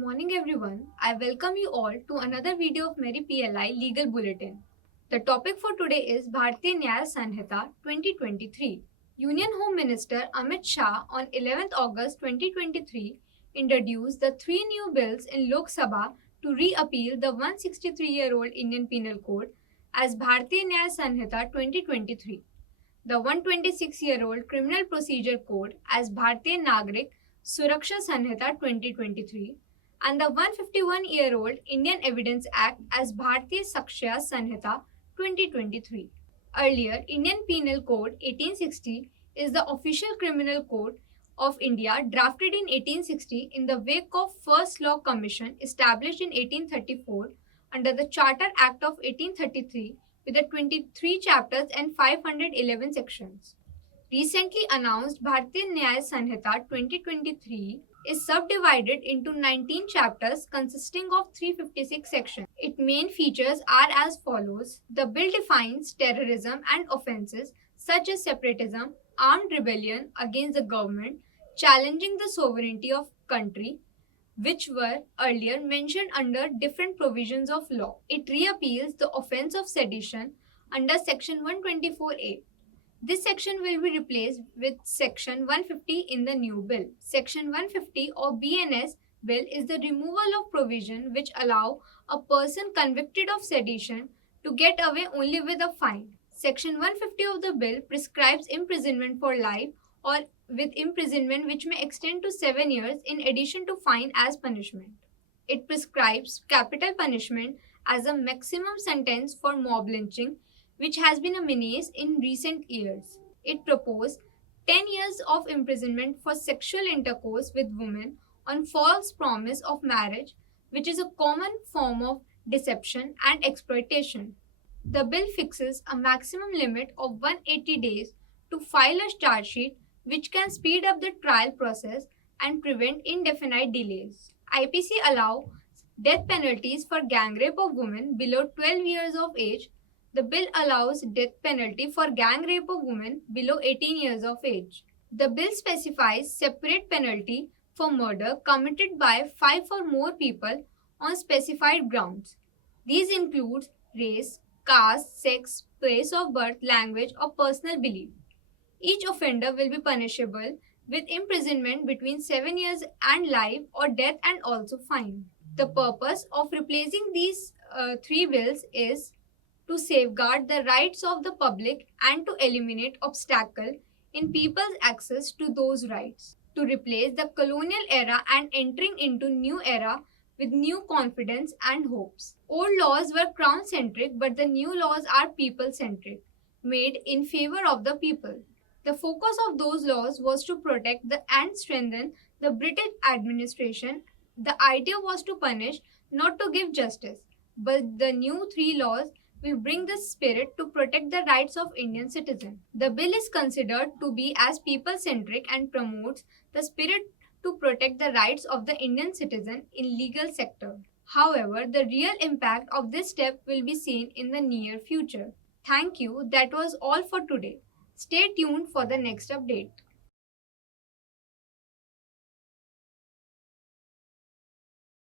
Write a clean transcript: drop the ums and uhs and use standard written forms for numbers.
morning everyone. I welcome you all to another video of Meri PLI Legal Bulletin. The topic for today is Bharatiya Nyaya Sanhita 2023. Union Home Minister Amit Shah on 11th August 2023 introduced the three new bills in Lok Sabha to reappeal the 163-year-old Indian Penal Code as Bharatiya Nyaya Sanhita 2023, the 126-year-old Criminal Procedure Code as Bharatiya Nagrik Suraksha Sanhita 2023 and the 151-year-old Indian Evidence Act as Bharatiya Sakshya Sanhita 2023. Earlier, Indian Penal Code 1860 is the official criminal code of India drafted in 1860 in the wake of First Law Commission established in 1834 under the Charter Act of 1833 with the 23 chapters and 511 sections. Recently announced Bharatiya Nyaya Sanhita 2023 is subdivided into 19 chapters consisting of 356 sections. Its main features are as follows. The bill defines terrorism and offences such as separatism, armed rebellion against the government, challenging the sovereignty of country, which were earlier mentioned under different provisions of law. It repeals the offence of sedition under Section 124A. This section will be replaced with Section 150 in the new bill. Section 150 or BNS bill is the removal of provision which allow a person convicted of sedition to get away only with a fine. Section 150 of the bill prescribes imprisonment for life or with imprisonment which may extend to 7 years in addition to fine as punishment. It prescribes capital punishment as a maximum sentence for mob lynching, which has been a menace in recent years. It proposed 10 years of imprisonment for sexual intercourse with women on false promise of marriage, which is a common form of deception and exploitation. The bill fixes a maximum limit of 180 days to file a charge sheet, which can speed up the trial process and prevent indefinite delays. IPC allows death penalties for gang rape of women below 12 years of age. The bill allows death penalty for gang rape of women below 18 years of age. The bill specifies separate penalty for murder committed by 5 or more people on specified grounds. These include race, caste, sex, place of birth, language, or personal belief. Each offender will be punishable with imprisonment between 7 years and life or death and also fine. The purpose of replacing these three bills is to safeguard the rights of the public and to eliminate obstacle in people's access to those rights, to replace the colonial era and entering into new era with new confidence and hopes. Old laws were crown-centric, but the new laws are people-centric, made in favor of the people. The focus of those laws was to protect and strengthen the British administration. The idea was to punish, not to give justice, but the new three laws will bring the spirit to protect the rights of Indian citizens. The bill is considered to be as people-centric and promotes the spirit to protect the rights of the Indian citizen in legal sector. However, the real impact of this step will be seen in the near future. Thank you. That was all for today. Stay tuned for the next update.